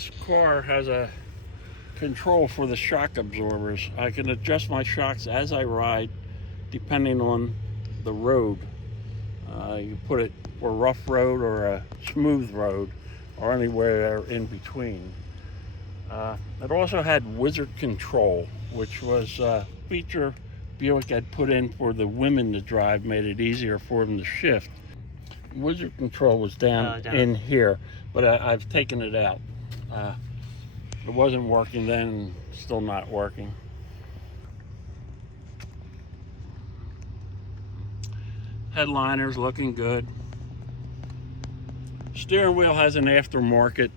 This car has a control for the shock absorbers. I can adjust my shocks as I ride depending on the road. You put it for a rough road or a smooth road or anywhere in between. It also had wizard control, which was a feature Buick had put in for the women to drive, made it easier for them to shift. Wizard control was down in here, but I've taken it out. It wasn't working then, still not working. Headliner's looking good. Steering wheel has an aftermarket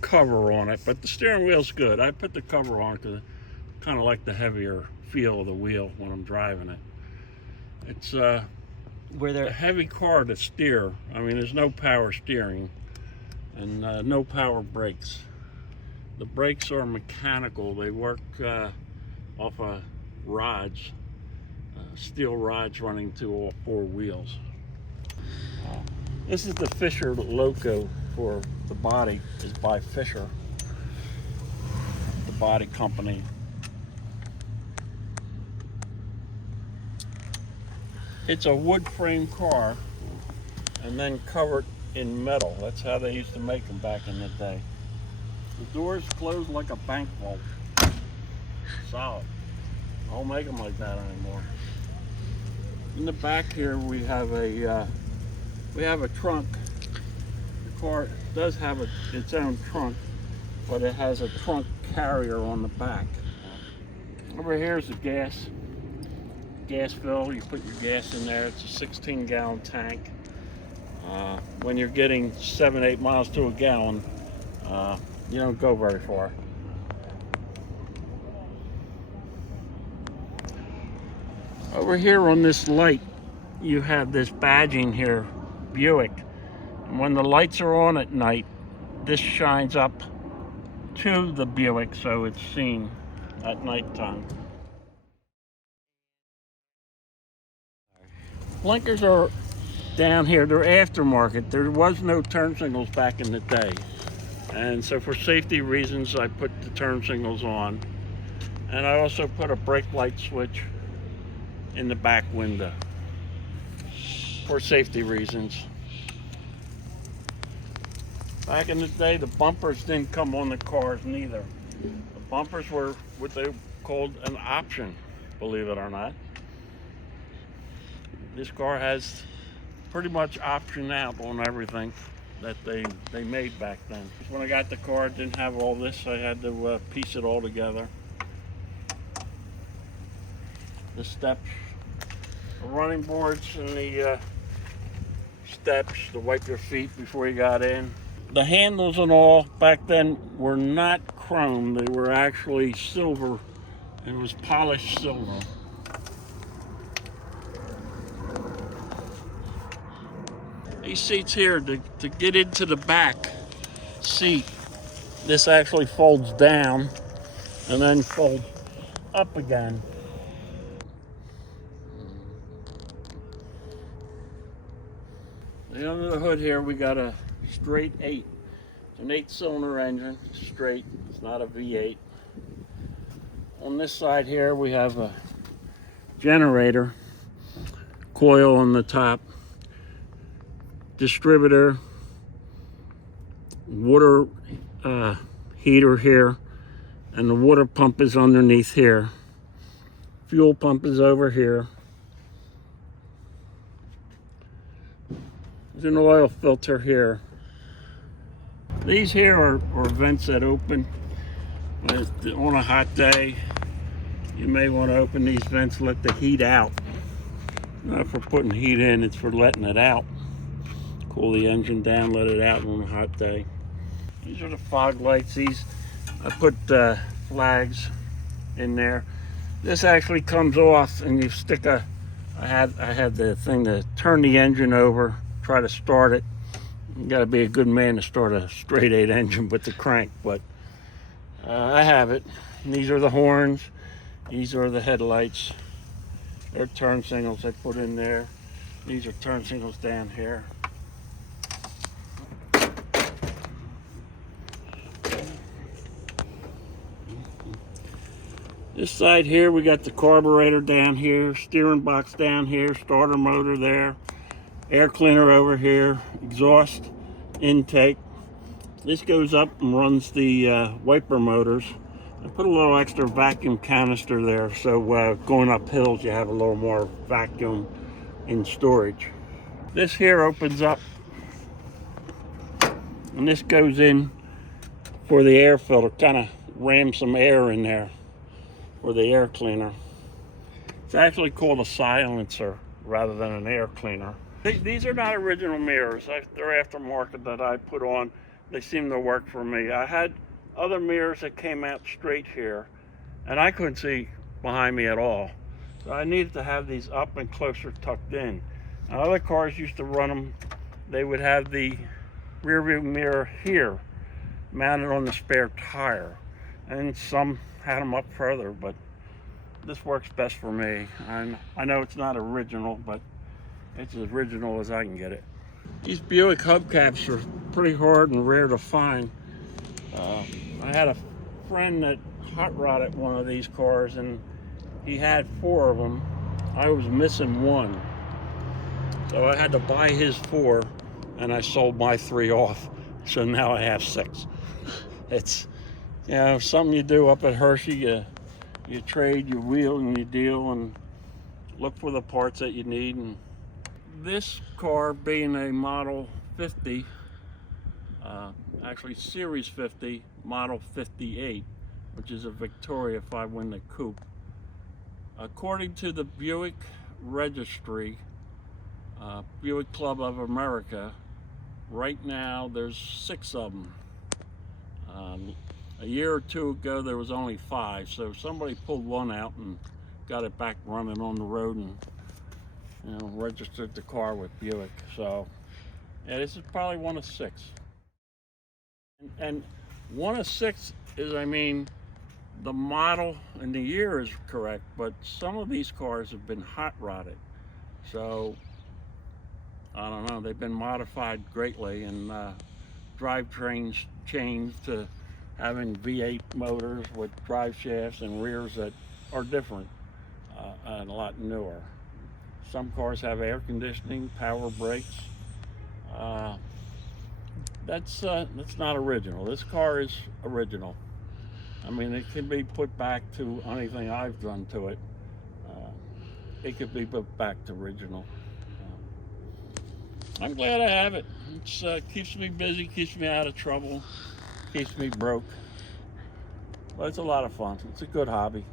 cover on it, but the steering wheel's good. I put the cover on because I kind of like the heavier feel of the wheel when I'm driving it. It's a heavy car to steer. I mean, there's no power steering and no power brakes. The brakes are mechanical. They work off of rods, steel rods running to all four wheels. This is the Fisher logo for the body, is by Fisher, the body company. It's a wood frame car and then covered in metal. That's how they used to make them back in the day. The doors close like a bank vault. Solid. I don't make them like that anymore. In the back here we have a trunk. The car does have its own trunk, but it has a trunk carrier on the back. Over here is the gas fill. You put your gas in there. It's a 16-gallon tank. When you're getting 7-8 miles to a gallon, you don't go very far. Over here on this light, you have this badging here, Buick. And when the lights are on at night, this shines up to the Buick so it's seen at nighttime. Blinkers are down here. They're aftermarket. There was no turn signals back in the day. And so for safety reasons, I put the turn signals on. And I also put a brake light switch in the back window for safety reasons. Back in the day, the bumpers didn't come on the cars neither. The bumpers were what they called an option, believe it or not. This car has pretty much optioned out on everything that they made back then. When I got the car, it didn't have all this. I had to piece it all together. The steps, the running boards, and the steps to wipe your feet before you got in. The handles and all back then were not chrome. They were actually silver. It was polished silver. These seats here, to get into the back seat, this actually folds down and then folds up again. Under the hood here, we got a straight 8. It's an 8-cylinder engine, straight. It's not a V8. On this side here, we have a generator, coil on the top, distributor, water heater here, and the water pump is underneath here. Fuel pump is over here. There's an oil filter here. These here are vents that open. On a hot day, you may want to open these vents, let the heat out. Not for putting heat in, it's for letting it out. Cool the engine down, let it out on a hot day. These are the fog lights. I put flags in there. This actually comes off and you stick I had the thing to turn the engine over, try to start it. You gotta be a good man to start a straight 8 engine with the crank, but I have it. And these are the horns. These are the headlights. They're turn signals I put in there. These are turn signals down here. This side here, we got the carburetor down here, steering box down here, starter motor there, air cleaner over here, exhaust intake. This goes up and runs the wiper motors. I put a little extra vacuum canister there, so going up hills you have a little more vacuum in storage. This here opens up, and this goes in for the air filter, kind of ram some air in there for the air cleaner. It's actually called a silencer rather than an air cleaner. These are not original mirrors. They're aftermarket that I put on. They seem to work for me. I had other mirrors that came out straight here, and I couldn't see behind me at all. So I needed to have these up and closer tucked in. Now, other cars used to run them, they would have the rear view mirror here, mounted on the spare tire. And some had them up further, but this works best for me. And I know it's not original, but it's as original as I can get it. These Buick hubcaps are pretty hard and rare to find. I had a friend that hot rodded one of these cars, and he had 4 of them. I was missing 1. So I had to buy his 4, and I sold my 3 off. So now I have 6. It's, you know, something you do up at Hershey. You trade, you wheel, and you deal, and look for the parts that you need. And this car, being a Model 50, actually Series 50, Model 58, which is a Victoria 5-window coupe. According to the Buick registry, Buick Club of America, right now there's 6 of them. A year or 2 ago there was only 5, so somebody pulled one out and got it back running on the road and, you know, registered the car with Buick. So yeah, this is probably one of 6. And one of 6 is, I mean, the model and the year is correct, but some of these cars have been hot rodded. So I don't know, they've been modified greatly, and drivetrains changed to having V8 motors with drive shafts and rears that are different and a lot newer. Some cars have air conditioning, power brakes. That's not original. This car is original. I mean, it can be put back to anything I've done to it. It could be put back to original. I'm glad I have it. It keeps me busy, keeps me out of trouble, keeps me broke. But it's a lot of fun. It's a good hobby.